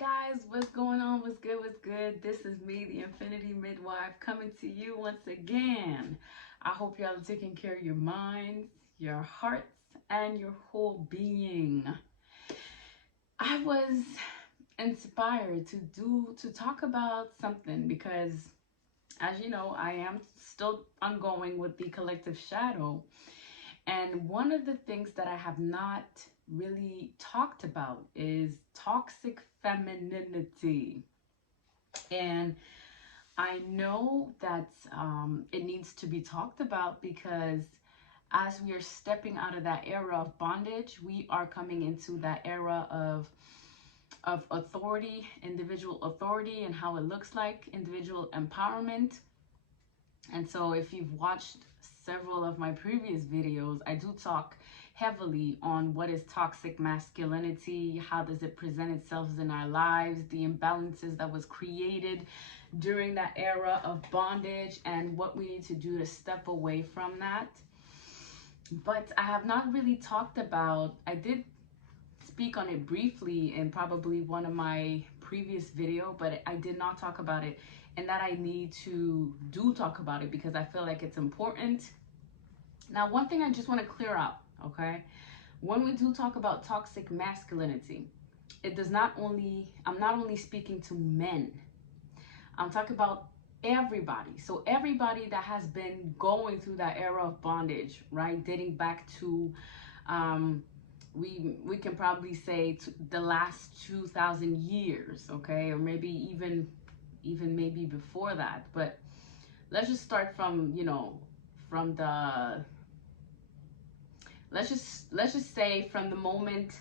guys, what's going on? What's good? What's good? This is me, the Infinity Midwife, coming to you once again. I hope y'all are taking care of your minds, your hearts, and your whole being. I was inspired to talk about something because, as you know, I am still ongoing with the collective shadow. And one of the things that I have not really talked about is toxic femininity. And I know that it needs to be talked about because as we are stepping out of that era of bondage, we are coming into that era of authority, individual authority, and how it looks like, individual empowerment. And so if you've watched several of my previous videos, I do talk heavily on what is toxic masculinity, how does it present itself in our lives, the imbalances that was created during that era of bondage, and what we need to do to step away from that. But I have not really talked about, I did speak on it briefly in probably one of my previous video, but I did not talk about it, and that I need to talk about it because I feel like it's important. Now, one thing I just want to clear up, okay? When we do talk about toxic masculinity, it does not only, I'm not only speaking to men. I'm talking about everybody. So everybody that has been going through that era of bondage, right? Dating back to, we can probably say the last 2,000 years, okay? Or maybe even maybe before that. But let's just start from, you know, from the, let's just say from the moment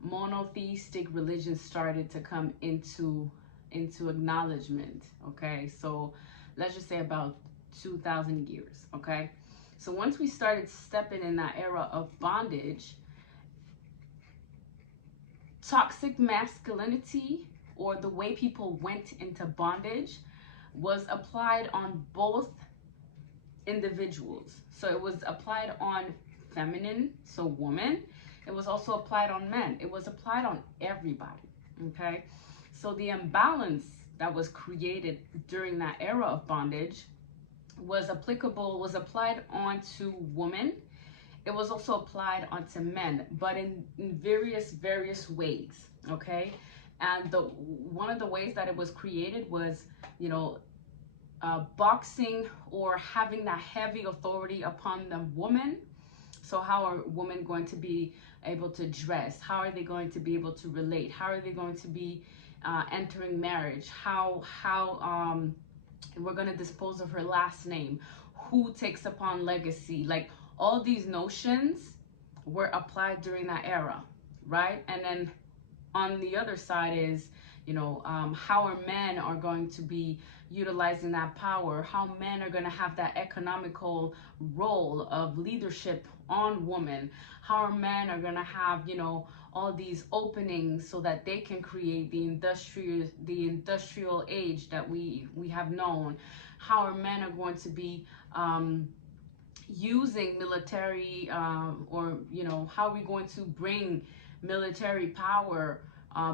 monotheistic religion started to come into acknowledgement, okay? So let's just say about 2,000 years, okay? So once we started stepping in that era of bondage, toxic masculinity, or the way people went into bondage, was applied on both individuals. So it was applied on feminine, so woman. It was also applied on men. It was applied on everybody, okay? So the imbalance that was created during that era of bondage was applied onto women. It was also applied onto men, but in various ways, okay? And one of the ways that it was created was, you know, boxing or having that heavy authority upon the woman. So how are women going to be able to dress? How are they going to be able to relate? How are they going to be entering marriage? How we're going to dispose of her last name? Who takes upon legacy? Like, all these notions were applied during that era, right? And then on the other side is, you know, how our men are going to be utilizing that power, how men are going to have that economical role of leadership on women, how our men are going to have, you know, all these openings so that they can create the industrial age that we have known, how our men are going to be using military, or, you know, how are we going to bring military power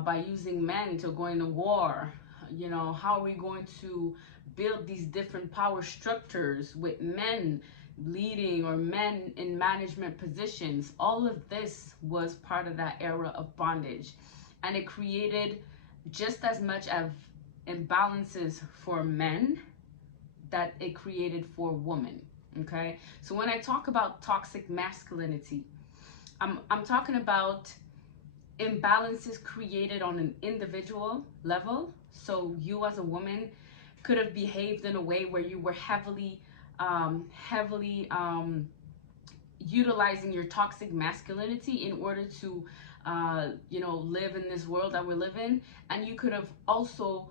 by using men to go into war? You know, how are we going to build these different power structures with men leading or men in management positions? All of this was part of that era of bondage, and it created just as much of imbalances for men that it created for women. Okay, so when I talk about toxic masculinity, I'm talking about imbalances created on an individual level. So you as a woman could have behaved in a way where you were heavily utilizing your toxic masculinity in order to you know, live in this world that we live in. And you could have also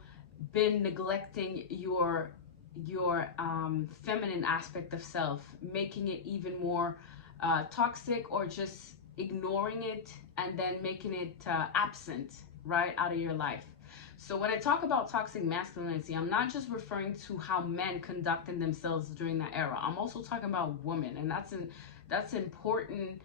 been neglecting your feminine aspect of self, making it even more toxic, or just ignoring it and then making it absent, right, out of your life. So when I talk about toxic masculinity, I'm not just referring to how men conducted themselves during that era. I'm also talking about women, and that's important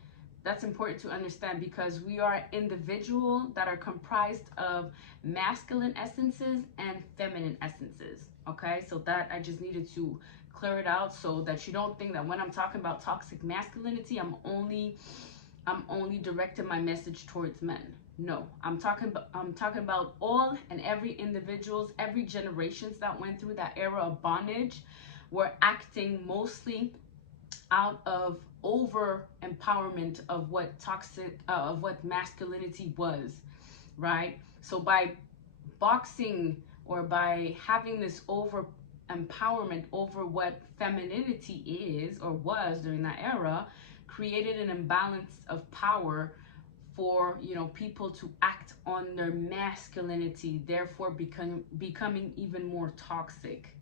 That's important to understand, because we are individuals that are comprised of masculine essences and feminine essences. Okay, so that I just needed to clear it out, so that you don't think that when I'm talking about toxic masculinity, I'm only directing my message towards men. No, I'm talking about all and every individuals, every generations that went through that era of bondage were acting mostly out of over empowerment of what masculinity was, right? So by boxing, or by having this over empowerment over what femininity is or was during that era, created an imbalance of power for, you know, people to act on their masculinity, therefore becoming even more toxic.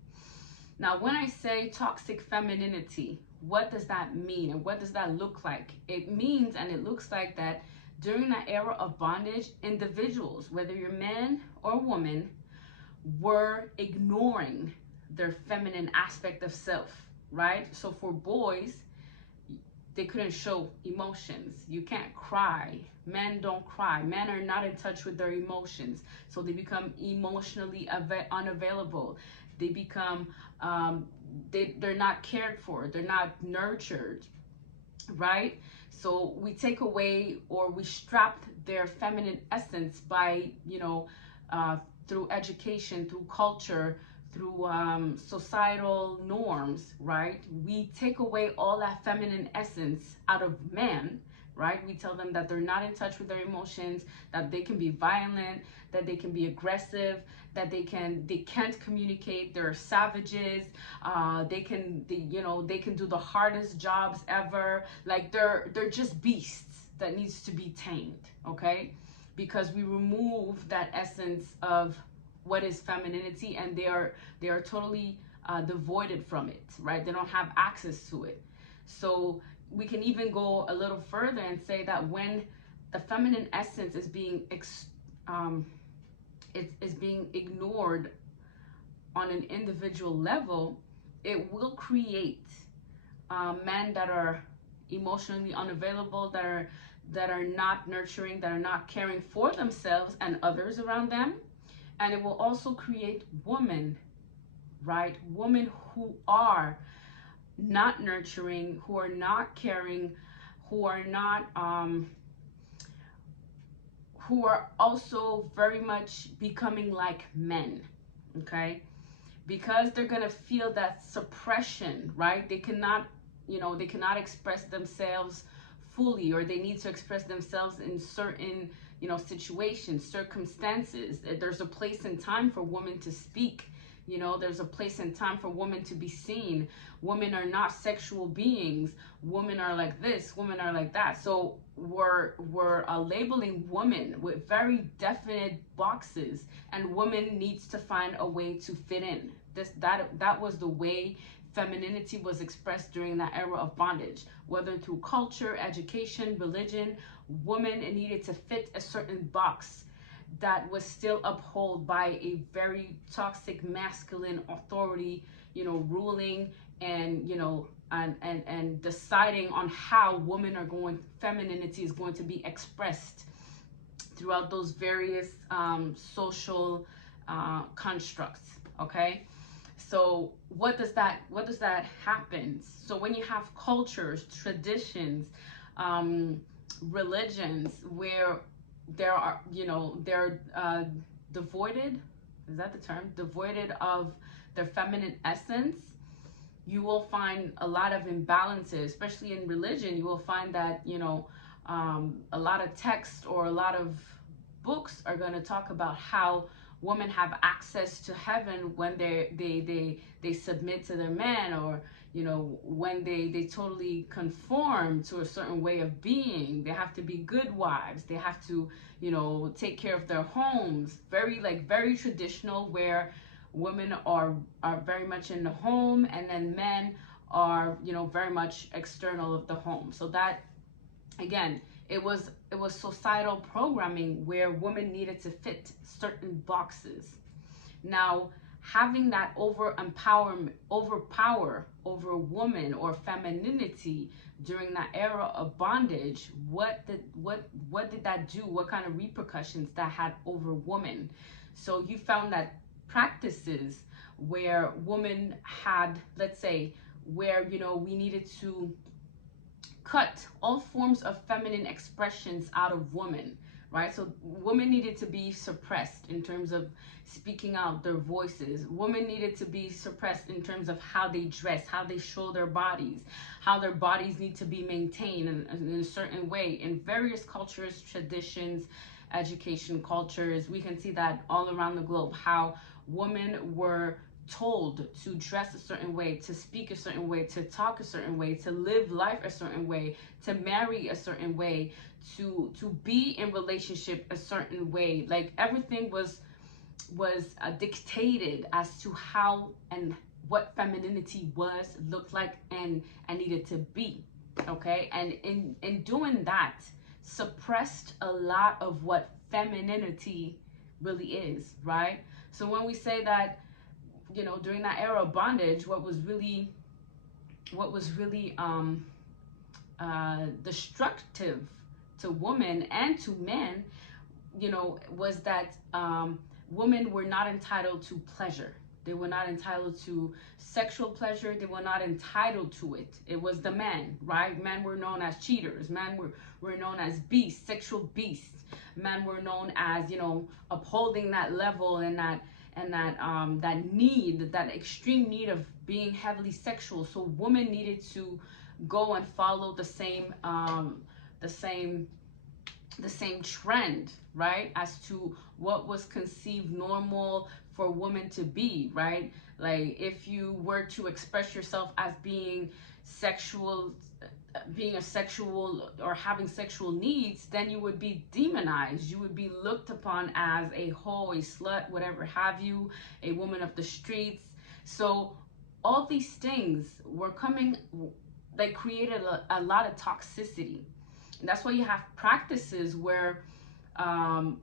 Now, when I say toxic femininity, what does that mean, and what does that look like? It means, and it looks like, that during that era of bondage, individuals, whether you're man or woman, were ignoring their feminine aspect of self, right? So for boys, they couldn't show emotions. You can't cry. Men don't cry. Men are not in touch with their emotions. So they become emotionally unavailable. They become, they're not cared for. They're not nurtured, right? So we take away, or we strap their feminine essence by, you know, through education, through culture, through societal norms, right? We take away all that feminine essence out of men, right? We tell them that they're not in touch with their emotions, that they can be violent, that they can be aggressive, that they can't communicate, they're savages, they can do the hardest jobs ever, like they're just beasts that needs to be tamed, okay? Because we remove that essence of what is femininity, and they are totally devoided from it, right? They don't have access to it. So we can even go a little further and say that when the feminine essence is being being ignored on an individual level, it will create men that are emotionally unavailable, that are not nurturing, that are not caring for themselves and others around them. And it will also create women, right? Women who are not nurturing, who are not caring, who are not, who are also very much becoming like men, okay? Because they're gonna feel that suppression, right? They cannot, they cannot express themselves fully, or they need to express themselves in certain, situations, circumstances. There's a place and time for women to speak. There's a place and time for women to be seen. Women are not sexual beings. Women are like this, women are like that. So we're labeling women with very definite boxes, and women needs to find a way to fit in. That was the way femininity was expressed during that era of bondage, whether through culture, education, religion. Women needed to fit a certain box that was still upheld by a very toxic masculine authority, ruling and and deciding on how femininity is going to be expressed throughout those various social constructs. Okay, so what does that happen? So when you have cultures, traditions, religions where there are, they're devoided, is that the term? Devoided of their feminine essence, you will find a lot of imbalances, especially in religion. You will find that, a lot of text or a lot of books are going to talk about how women have access to heaven when they submit to their man, or when they totally conform to a certain way of being. They have to be good wives. They have to, take care of their homes. Very traditional, where women are very much in the home, and then men are, very much external of the home. So that, again, it was societal programming where women needed to fit certain boxes. Now, having that overpower over a woman or femininity during that era of bondage, what did that do? What kind of repercussions that had over women? So you found that practices where women had, let's say, where, you know, we needed to cut all forms of feminine expressions out of women, right? So women needed to be suppressed in terms of speaking out their voices. Women needed to be suppressed in terms of how they dress, how they show their bodies, how their bodies need to be maintained in a certain way. In various cultures, traditions, education cultures, we can see that all around the globe, how women were told to dress a certain way, to speak a certain way, to talk a certain way, to live life a certain way, to marry a certain way, to be in relationship a certain way. Like everything was dictated as to how and what femininity was, looked like, and needed to be. Okay, and in doing that, suppressed a lot of what femininity really is, right? So when we say that, you know, during that era of bondage, what was really destructive to women and to men, you know, was that women were not entitled to pleasure. They were not entitled to sexual pleasure. They were not entitled to it. It was the men, right? Men were known as cheaters. Men were known as beasts, sexual beasts. Men were known as, you know, upholding that level and that need, that extreme need of being heavily sexual. So women needed to go and follow the same trend, right, as to what was conceived normal for women to be, right? Like if you were to express yourself as being a sexual or having sexual needs, then you would be demonized. You would be looked upon as a hoe, a slut, whatever have you, a woman of the streets. So all these things were coming, they created a lot of toxicity. And that's why you have practices where,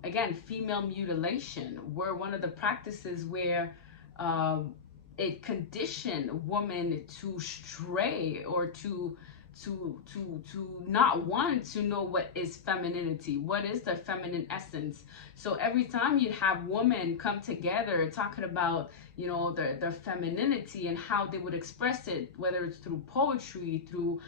again, female mutilation were one of the practices where it conditioned women to stray or to not want to know what is femininity, what is the feminine essence. So every time you'd have women come together talking about, you know, their femininity and how they would express it, whether it's through poetry, through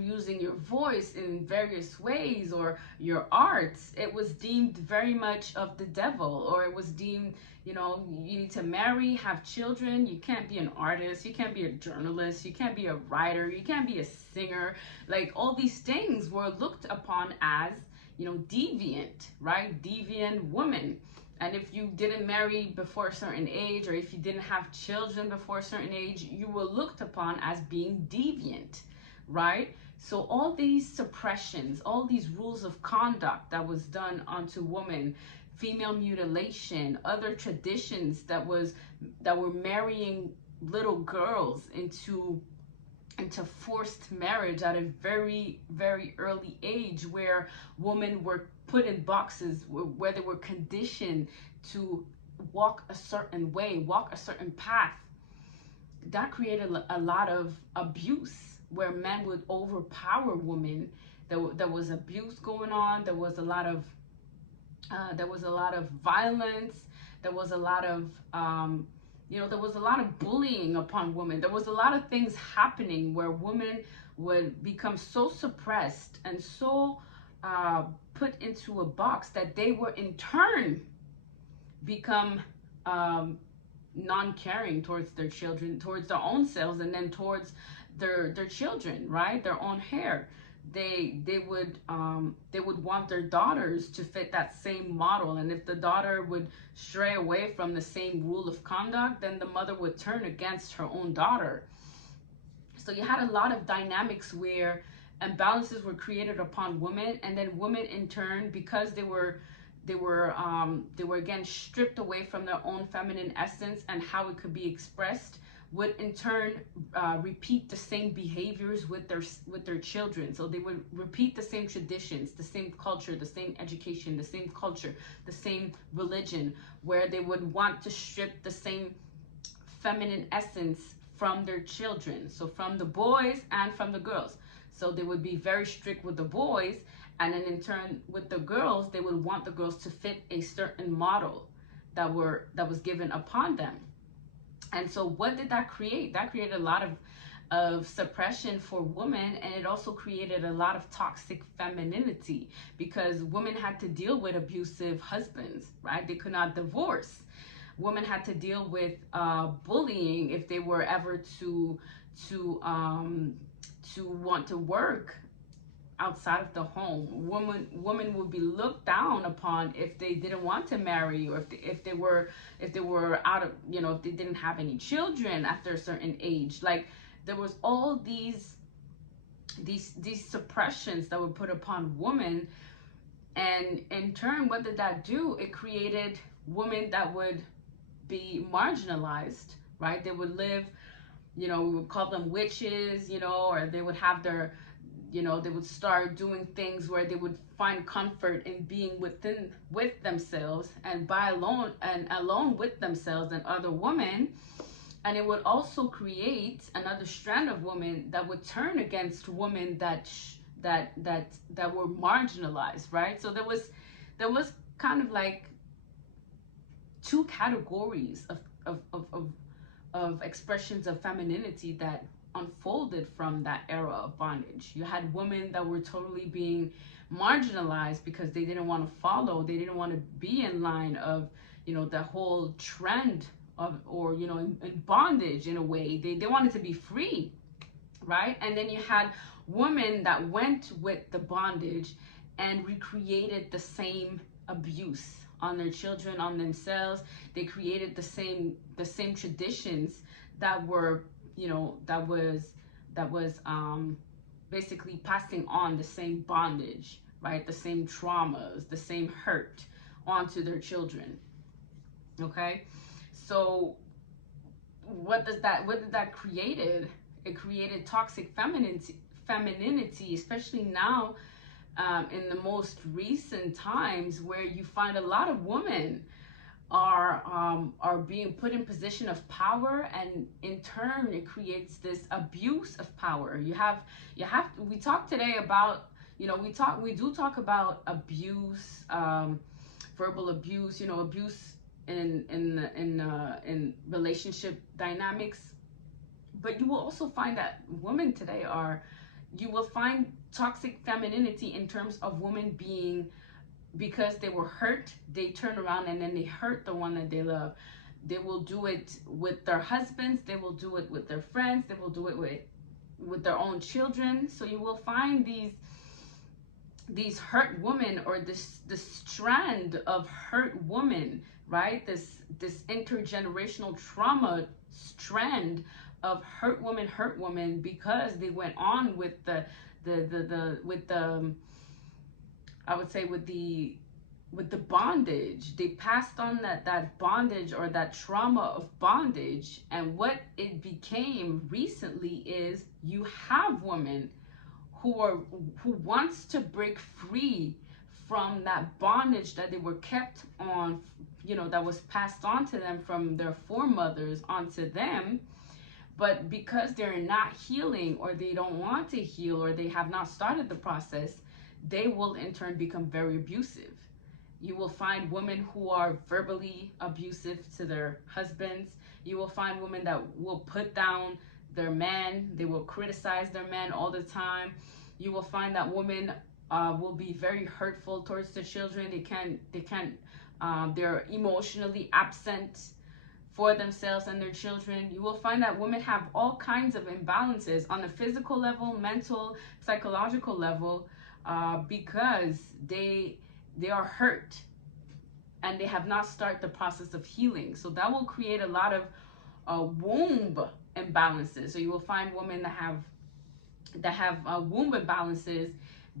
using your voice in various ways, or your arts, it was deemed very much of the devil, or it was deemed, you know, you need to marry, have children, you can't be an artist, you can't be a journalist, you can't be a writer, you can't be a singer. Like all these things were looked upon as, you know, deviant, right? Deviant woman. And if you didn't marry before a certain age, or if you didn't have children before a certain age, you were looked upon as being deviant, right? So all these suppressions, all these rules of conduct that was done onto women, female mutilation, other traditions that were marrying little girls into forced marriage at a very, very early age, where women were put in boxes, where they were conditioned to walk a certain way, walk a certain path. That created a lot of abuse, where men would overpower women. There was abuse going on. There was a lot of violence. There was a lot of there was a lot of bullying upon women. There was a lot of things happening where women would become so suppressed and so put into a box that they were in turn become non-caring towards their children, towards their own selves, and then towards their children, right? Their own hair. They would want their daughters to fit that same model, and if the daughter would stray away from the same rule of conduct, then the mother would turn against her own daughter. So you had a lot of dynamics where imbalances were created upon women, and then women in turn, because they were again stripped away from their own feminine essence and how it could be expressed, would in turn repeat the same behaviors with their children. So they would repeat the same traditions, the same culture, the same education, the same culture, the same religion, where they would want to strip the same feminine essence from their children. So from the boys and from the girls. So they would be very strict with the boys, and then in turn with the girls, they would want the girls to fit a certain model that was given upon them. And so what did that create? That created a lot of suppression for women, and it also created a lot of toxic femininity, because women had to deal with abusive husbands, right? They could not divorce. Women had to deal with bullying if they were ever to want to work outside of the home. Women would be looked down upon if they didn't want to marry, or if they were out of, you know, if they didn't have any children after a certain age. Like, there was all these suppressions that were put upon women, and in turn, what did that do? It created women that would be marginalized, right? They would live, you know, we would call them witches, you know, or they would have their, you know, they would start doing things where they would find comfort in being with themselves, and alone with themselves and other women. And it would also create another strand of women that would turn against women that were marginalized, right? So there was kind of like two categories of expressions of femininity that unfolded from that era of bondage. You had women that were totally being marginalized because they didn't want to follow, they didn't want to be in line of, you know, the whole trend of, or, you know, in bondage in a way. They wanted to be free, right? And then you had women that went with the bondage and recreated the same abuse on their children, on themselves. They created the same traditions that were, you know, that was basically passing on the same bondage, right? The same traumas, the same hurt onto their children. Okay, so what did that created? It created toxic femininity, especially now, in the most recent times, where you find a lot of women are being put in position of power, and in turn it creates this abuse of power. We talk today about, you know, we do talk about abuse, verbal abuse, you know, abuse in relationship dynamics. But you will also find that women today you will find toxic femininity in terms of women being, because they were hurt, they turn around and then they hurt the one that they love. They will do it with their husbands, they will do it with their friends, they will do it with their own children. So you will find these hurt women, or this strand of hurt women, right? This intergenerational trauma strand of hurt women, because they went on with the I would say with the bondage. They passed on that bondage, or that trauma of bondage. And what it became recently is, you have women who wants to break free from that bondage that they were kept on, you know, that was passed on to them from their foremothers onto them. But because they're not healing, or they don't want to heal, or they have not started the process, they will in turn become very abusive. You will find women who are verbally abusive to their husbands. You will find women that will put down their men. They will criticize their men all the time. You will find that women will be very hurtful towards their children. They're emotionally absent for themselves and their children. You will find that women have all kinds of imbalances on a physical level, mental, psychological level, because they are hurt and they have not started the process of healing. So that will create a lot of womb imbalances. So you will find women that have womb imbalances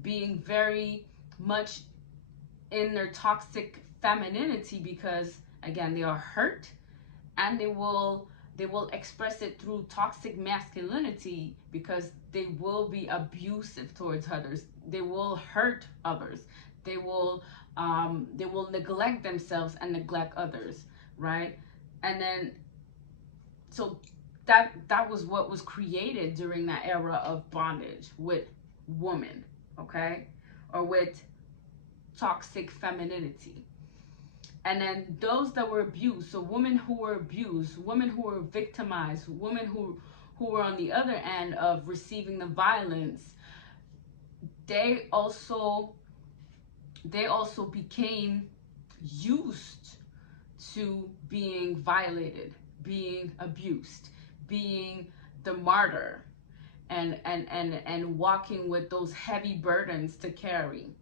being very much in their toxic femininity, because again, they are hurt, and they will they will express it through toxic masculinity, because they will be abusive towards others. They will hurt others. They will neglect themselves and neglect others, right? And then, so that was what was created during that era of bondage with woman, okay, or with toxic femininity. And then those that were abused, so women who were abused, women who were victimized, women who were on the other end of receiving the violence, they also became used to being violated, being abused, being the martyr, and walking with those heavy burdens to carry.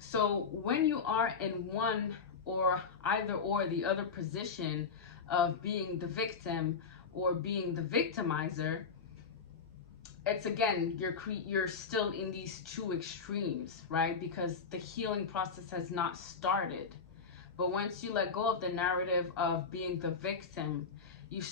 So when you are in one or either or the other position of being the victim or being the victimizer, it's again, you're still in these two extremes, right? Because the healing process has not started. But once you let go of the narrative of being the victim, you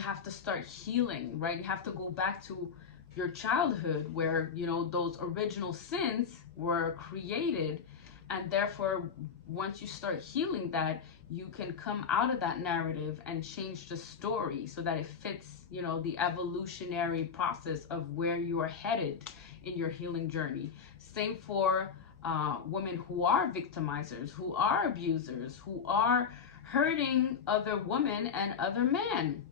have to start healing, right? You have to go back to your childhood where, those original sins were created. And therefore, once you start healing that, you can come out of that narrative and change the story so that it fits, the evolutionary process of where you are headed in your healing journey. Same for women who are victimizers, who are abusers, who are hurting other women and other men.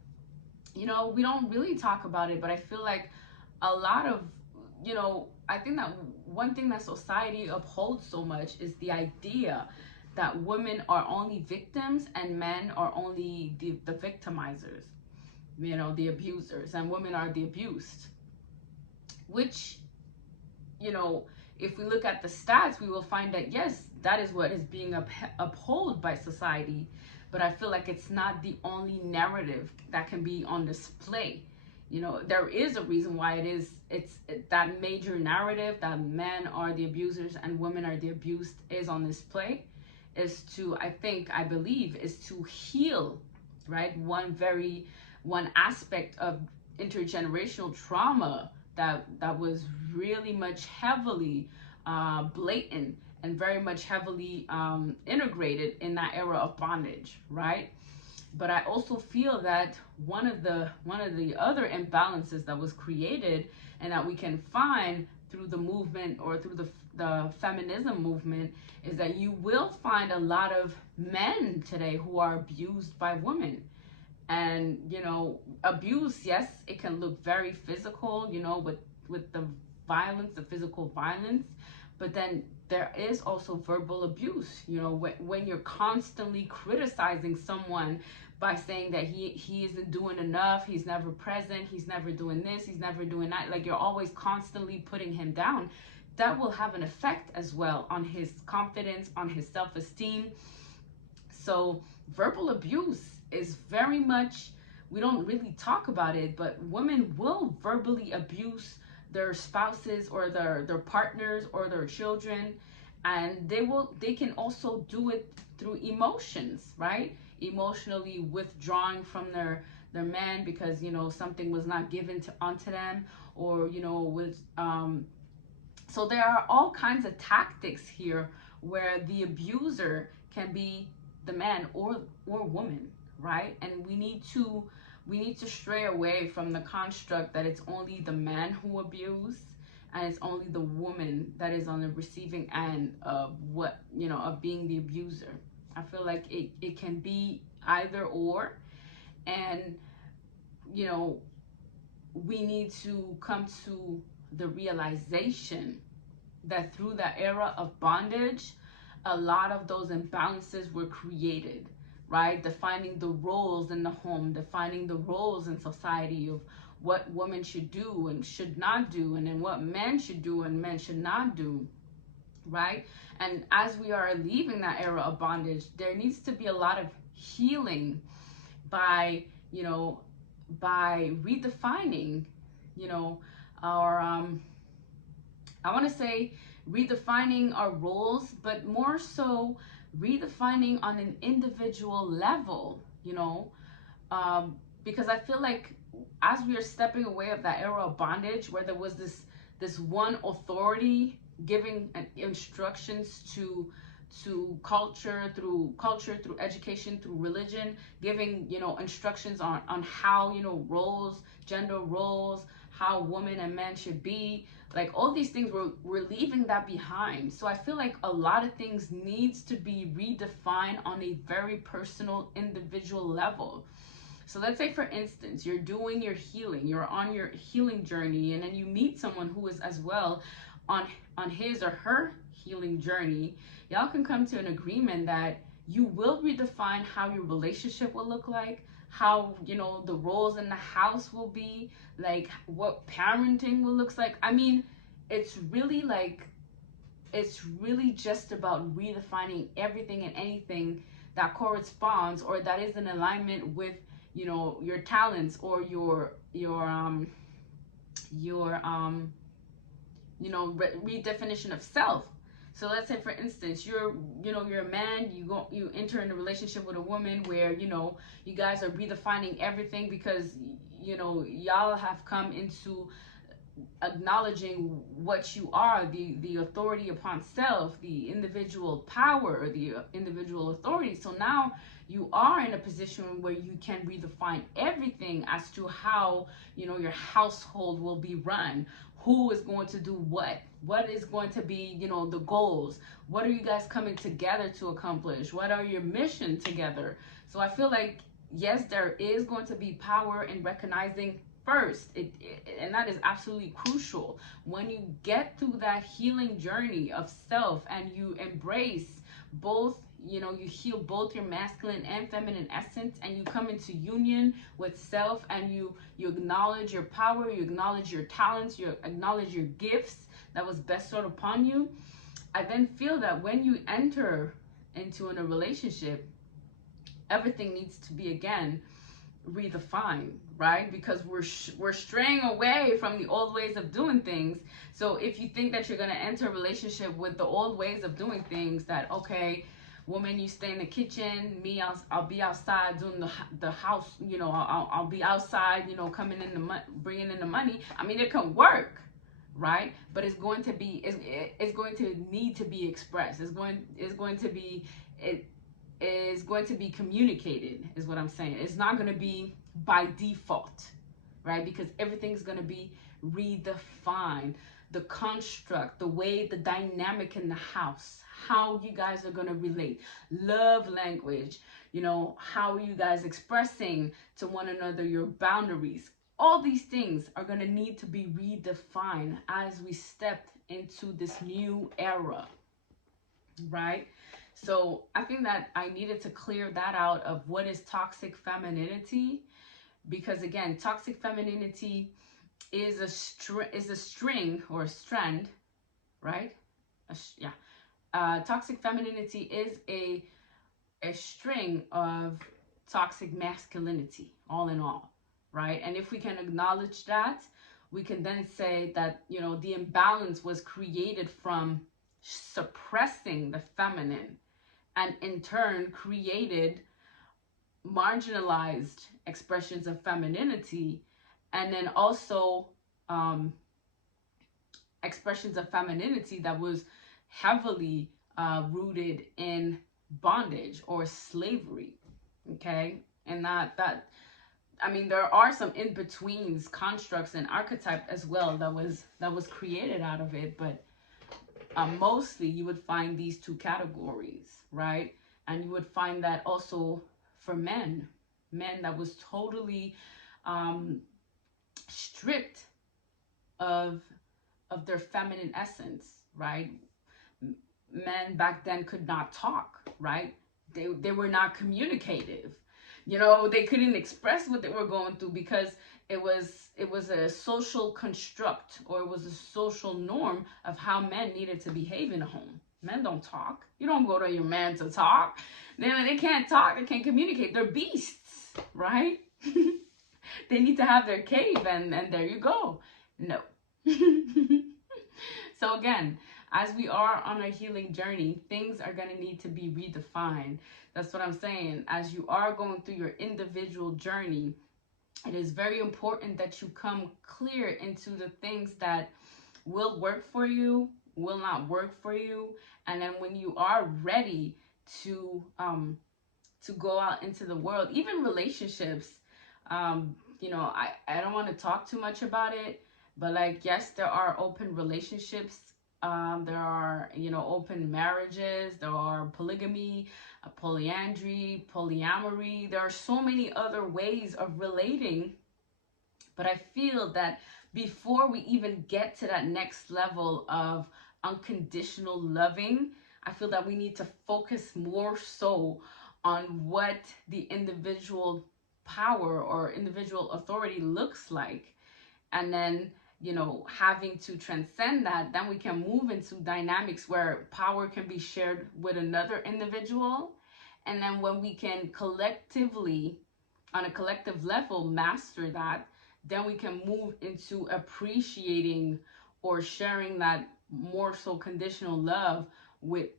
We don't really talk about it, but I feel like a lot of, I think that one thing that society upholds so much is the idea that women are only victims and men are only the victimizers, the abusers, and women are the abused. Which, if we look at the stats, we will find that yes, that is what is being upheld by society. But I feel like it's not the only narrative that can be on display. There is a reason why it's that major narrative that men are the abusers and women are the abused is on display, is to, I believe, is to heal, right? One aspect of intergenerational trauma that was really much heavily blatant and very much heavily integrated in that era of bondage, right? But I also feel that one of the other imbalances that was created and that we can find through the movement or through the feminism movement is that you will find a lot of men today who are abused by women. And abuse, yes, it can look very physical, with the violence, the physical violence, but then there is also verbal abuse. When you're constantly criticizing someone by saying that he isn't doing enough, he's never present, he's never doing this, he's never doing that, like you're always constantly putting him down, that will have an effect as well on his confidence, on his self-esteem. So verbal abuse is very much, we don't really talk about it, but women will verbally abuse their spouses or their partners or their children. And they can also do it through emotions, right? Emotionally withdrawing from their man because something was not given onto them, or with so there are all kinds of tactics here where the abuser can be the man or woman, right? And we need to stray away from the construct that it's only the man who abused and it's only the woman that is on the receiving end of of being the abuser. I feel like it can be either or. And we need to come to the realization that through the era of bondage, a lot of those imbalances were created, right? Defining the roles in the home, defining the roles in society of what women should do and should not do, and then what men should do and men should not do, right? And as we are leaving that era of bondage, there needs to be a lot of healing by redefining, our I want to say redefining our roles, but more so redefining on an individual level, because I feel like as we are stepping away of that era of bondage where there was this one authority giving instructions to culture, through education, through religion, giving, you know, instructions on how, you know, roles, gender roles, how women and men should be, like all these things, we're leaving that behind. So I feel like a lot of things needs to be redefined on a very personal, individual level. So let's say, for instance, you're doing your healing, you're on your healing journey, and then you meet someone who is as well on his or her healing journey. Y'all can come to an agreement that you will redefine how your relationship will look like, how, you know, the roles in the house will be, like what parenting will looks like. I mean, it's really like, it's really just about redefining everything and anything that corresponds or that is in alignment with, you know, your talents or your you know, redefinition of self. So let's say, for instance, you're, you know, you're a man, you enter in a relationship with a woman where, you know, you guys are redefining everything because, you know, y'all have come into acknowledging what you are, the authority upon self, the individual power, or the individual authority. So now you are in a position where you can redefine everything as to how, you know, your household will be run, who is going to do what is going to be, you know, the goals, what are you guys coming together to accomplish, what are your mission together. So I feel like, yes, there is going to be power in recognizing first, and that is absolutely crucial. When you get through that healing journey of self and you embrace both, you know, you heal both your masculine and feminine essence, and you come into union with self, and you acknowledge your power, you acknowledge your talents, you acknowledge your gifts that was bestowed upon you. I then feel that when you enter into a relationship, everything needs to be again redefine, right? Because we're straying away from the old ways of doing things. So if you think that you're going to enter a relationship with the old ways of doing things, that okay, woman, you stay in the kitchen, me, I'll be outside doing the house, you know, I'll be outside, you know, coming in the bringing in the money. I mean, it can work, right? But it's going to be, it's going to need to be expressed. It's going to be, it is going to be communicated, is what I'm saying. It's not going to be by default, right? Because everything's going to be redefined. The construct, the way, the dynamic in the house, how you guys are going to relate, love language, you know, how are you guys expressing to one another, your boundaries. All these things are going to need to be redefined as we step into this new era, right? So I think that I needed to clear that out of what is toxic femininity, because again, toxic femininity is a string or a strand, right? Toxic femininity is a string of toxic masculinity, all in all, right? And if we can acknowledge that, we can then say that, you know, the imbalance was created from suppressing the feminine, and in turn created marginalized expressions of femininity, and then also expressions of femininity that was heavily rooted in bondage or slavery. Okay, and that I mean, there are some in-betweens, constructs and archetype as well that was created out of it, but mostly you would find these two categories, right? And you would find that also for men that was totally stripped of their feminine essence, right? Men back then could not talk, right? They were not communicative. You know, they couldn't express what they were going through because it was a social construct, or it was a social norm of how men needed to behave in a home. Men don't talk. You don't go to your man to talk. They can't talk. They can't communicate. They're beasts, right? They need to have their cave, and there you go. No. So again, as we are on a healing journey, things are going to need to be redefined. That's what I'm saying. As you are going through your individual journey, it is very important that you come clear into the things that will work for you, will not work for you. And then when you are ready to go out into the world, even relationships, I don't want to talk too much about it, but like, yes, there are open relationships. There are, open marriages. There are polygamy, polyandry, polyamory. There are so many other ways of relating. But I feel that before we even get to that next level of unconditional loving, I feel that we need to focus more so on what the individual power or individual authority looks like. And then, having to transcend that, then we can move into dynamics where power can be shared with another individual. And then when we can collectively, on a collective level, master that, then we can move into appreciating or sharing that more so conditional love with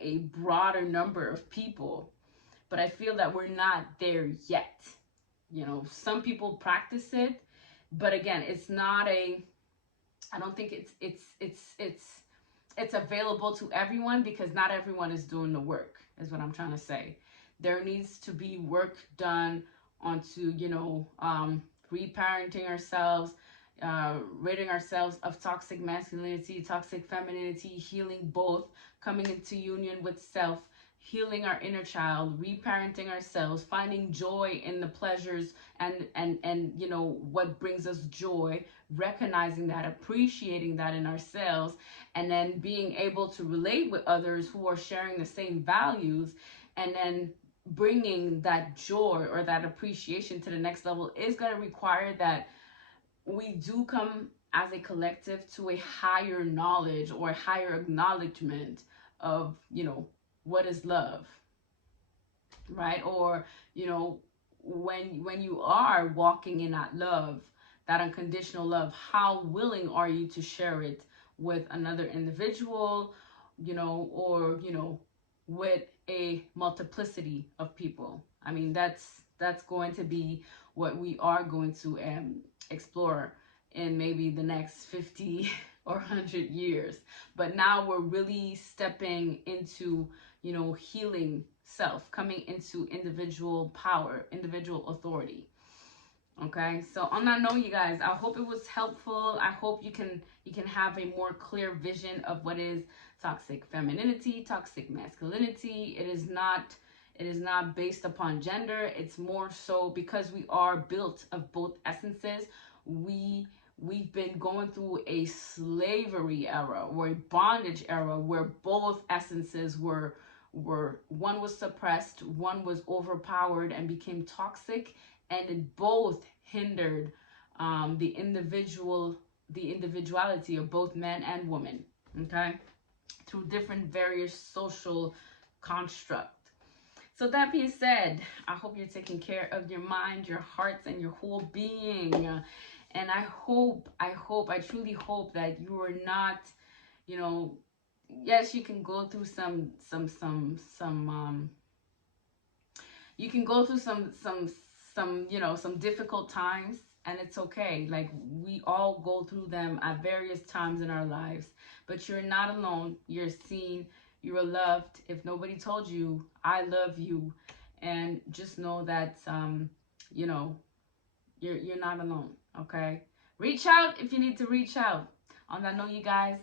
a broader number of people. But I feel that we're not there yet. Some people practice it, but again, it's not a I don't think it's available to everyone, because not everyone is doing the work, is what I'm trying to say. There needs to be work done onto, reparenting ourselves, ridding ourselves of toxic masculinity, toxic femininity, healing both, coming into union with self, healing our inner child, reparenting ourselves, finding joy in the pleasures and what brings us joy, recognizing that, appreciating that in ourselves, and then being able to relate with others who are sharing the same values, and then bringing that joy or that appreciation to the next level is going to require that we do come as a collective to a higher knowledge or a higher acknowledgement of, what is love, right? Or, when you are walking in that love, that unconditional love, how willing are you to share it with another individual, or, with a multiplicity of people? I mean, that's going to be what we are going to explore in maybe the next 50 or 100 years. But now we're really stepping into, healing self, coming into individual power, individual authority. Okay, so on that note, you guys, I hope it was helpful. I hope you can have a more clear vision of what is toxic femininity, toxic masculinity. It is not based upon gender. It's more so because we are built of both essences. We've been going through a slavery era or a bondage era where both essences were one was suppressed, one was overpowered and became toxic, and it both hindered the individuality of both men and women. Okay, through different various social constructs. So that being said, I hope you're taking care of your mind, your hearts, and your whole being. And I truly hope that you are not, yes, you can go through you can go through some difficult times, and it's okay. Like, we all go through them at various times in our lives, but you're not alone. You're seen, you are loved. If nobody told you, I love you. And just know that you're not alone. Okay, reach out if you need to reach out. On that note, you guys,